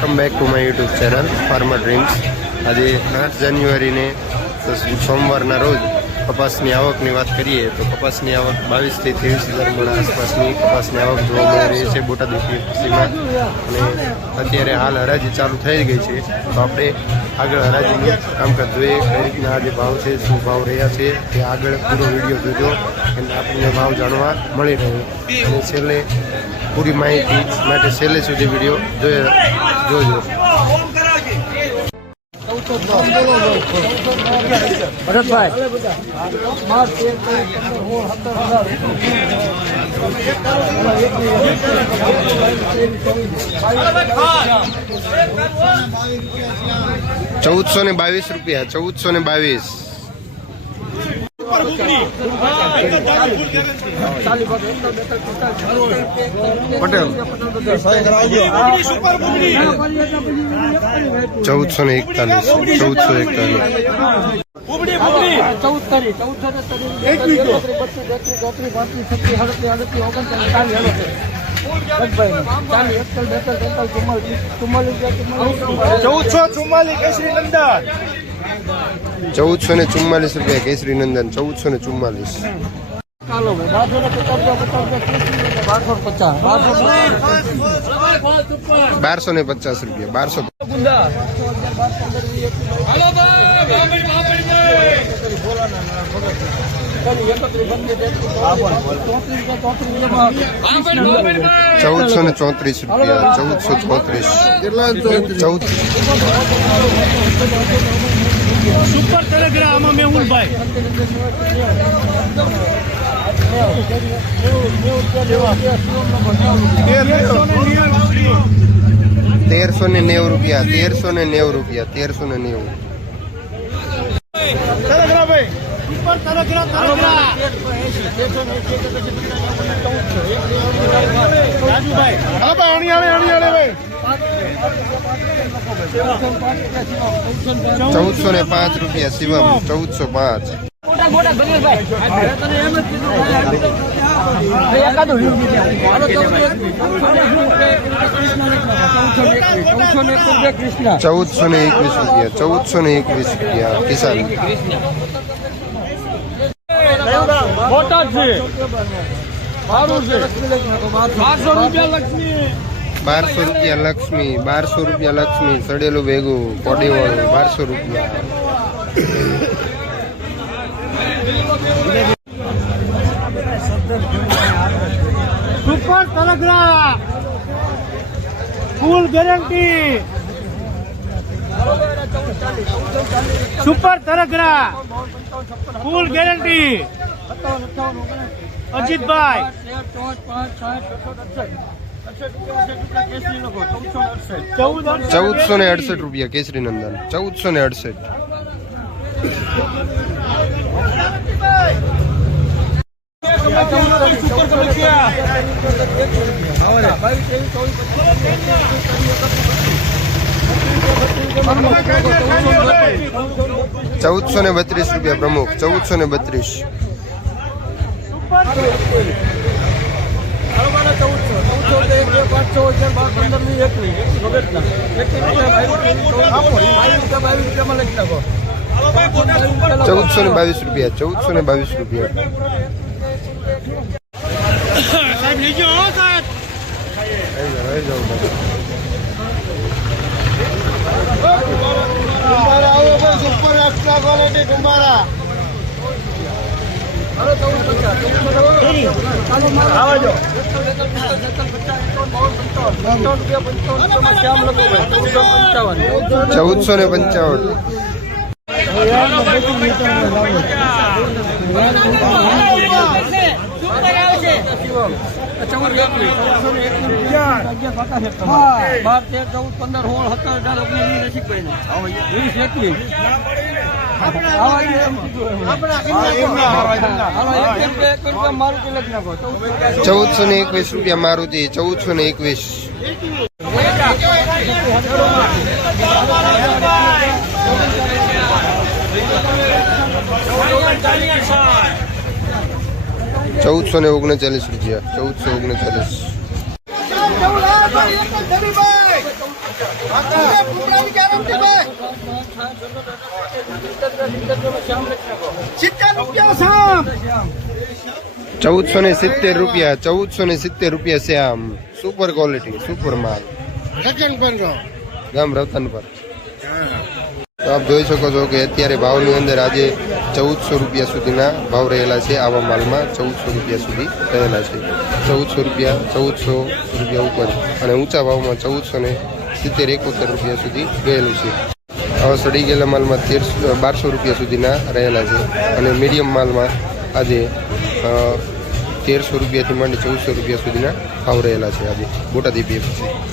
Welcome back to my YouTube channel farmer dreams. આજે 8 જાન્યુઆરીને સોમવારના રોજ કપાસની આવકની વાત કરીએ તો કપાસની આવક 22 થી 23,000 મણ આસપાસની કપાસની આવક જોવા મળી રહી છે બોટાદ એપીએમસીમાં। અને અત્યારે હાલ હરાજી ચાલુ થઈ ગઈ છે, તો આપણે આગળ હરાજીનું કામકાજ જોઈએ, કઈ રીતના આજે ભાવ છે, શું ભાવ રહ્યા છે તે આગળ પૂરો વિડીયો જોજો અને આપણને ભાવ જાણવા મળી રહે। અને છેલ્લે પૂરી માહિતી માટે છેલ્લે સુધી વિડીયો જોજો। ભરતભાઈ 1422 રૂપિયા 1422। પટેલ 1444 રૂપિયા કેસરી નંદન 1444। 1250 રૂપિયા 1434 રૂપિયા 1434। સુપર ટેલિગ્રામમાં મેહુલભાઈ 1390 રૂપિયા 1390 રૂપિયા 1390। રાજુભાઈ 1405 રૂપિયા શિવમ 1405। ₹1421 રૂપિયા કિસાન। 1200 રૂપિયા લક્ષ્મી 1200 રૂપિયા લક્ષ્મી સડેલું ભેગું કોડીવાળું 1200 રૂપિયા। સુપર તલગરા ફૂલ ગેરંટી સુપર તલગરા ફૂલ ગેરંટી અજીતભાઈ 1468 રૂપિયા કેસરી નંદન 1468। ₹1432 રૂપિયા પ્રમુખ 1432। ₹1422 રૂપિયા। સુપર એક્સ્ટ્રા ક્વોલિટી કુંભારા 1455। ₹1421 મારુતિ 1421। 1439 રૂપિયા 1439। ₹1470 ₹1470 શ્યામ સુપર ક્વોલિટી સુપર માલ ગામ રતન પર તો આપ જોઈ શકો છો કે અત્યારે ભાવની અંદર આજે ₹1400 સુધીના ભાવ રહેલા છે આવા માલમાં ₹1400 સુધી રહેલા છે ₹1400 ઉપર અને ઊંચા ભાવમાં ₹1470-71 સુધી ગયેલું છે આવા સડી ગયેલા માલમાં ₹1200 સુધીના રહેલા છે અને મીડિયમ માલમાં આજે ₹1300 થી માંડી ₹1400 સુધીના ભાવ રહેલા છે આજે બોટાદ EPF